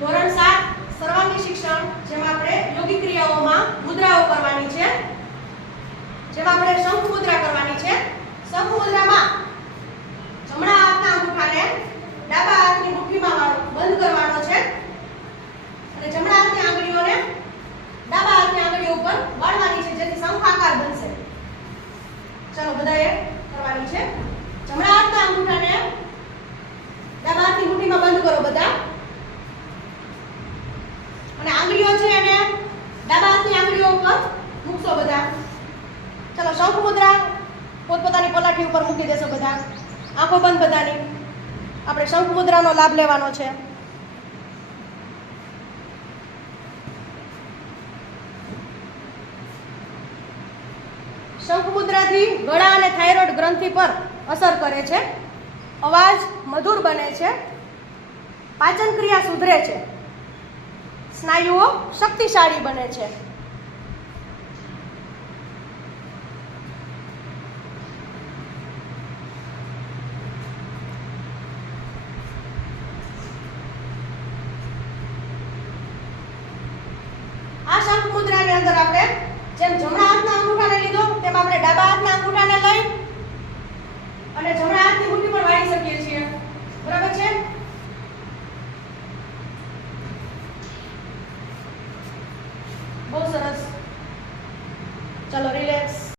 ધોરણ સાત, સર્વાંગી શિક્ષણ, જેમાં આપણે યોગી ક્રિયાઓમાં મુદ્રાઓ કરવાની છે. જેમાં આપણે શંખ મુદ્રા કરવાની છે. શંખ મુદ્રામાં જમણા હાથના અંગૂઠાને ડાબા હાથની મુઠ્ઠીમાં બંધ કરવાનો છે. અને જમણા હાથની આંગળીઓને ડાબા હાથની આંગળીઓ ઉપર વાળવાની છે, જેથી શંખ આકાર બનશે. ચાલો બધાએ કરવાની છે જમણા હાથના અંગૂઠાને ડાબા હાથની મુઠ્ઠીમાં બંધ કરો બધા અને આંગળીઓ છે એને ડાબા હાથની આંગળીઓ ઉપર મૂકશો બધા. ચલો શંખ મુદ્રા પોતપોતાની પલાઠી ઉપર મૂકી દેશો બધા. આંખો બંધ બધાની. આપણે શંખ મુદ્રાનો લાભ લેવાનો છે. શંખ મુદ્રાથી ગળા અને થાઇરોઇડ ગ્રંથિ પર અસર કરે છે. અવાજ મધુર બને છે. પાચન ક્રિયા સુધરે છે. સ્નાયુઓ શક્તિશાળી બને છે. શંખ મુદ્રાની અંદર આપણે જેમ જમણા હાથના અંગૂઠાને લીધો, તેમ આપણે ડાબા હાથના અંગૂઠાને લઈ અને જમણા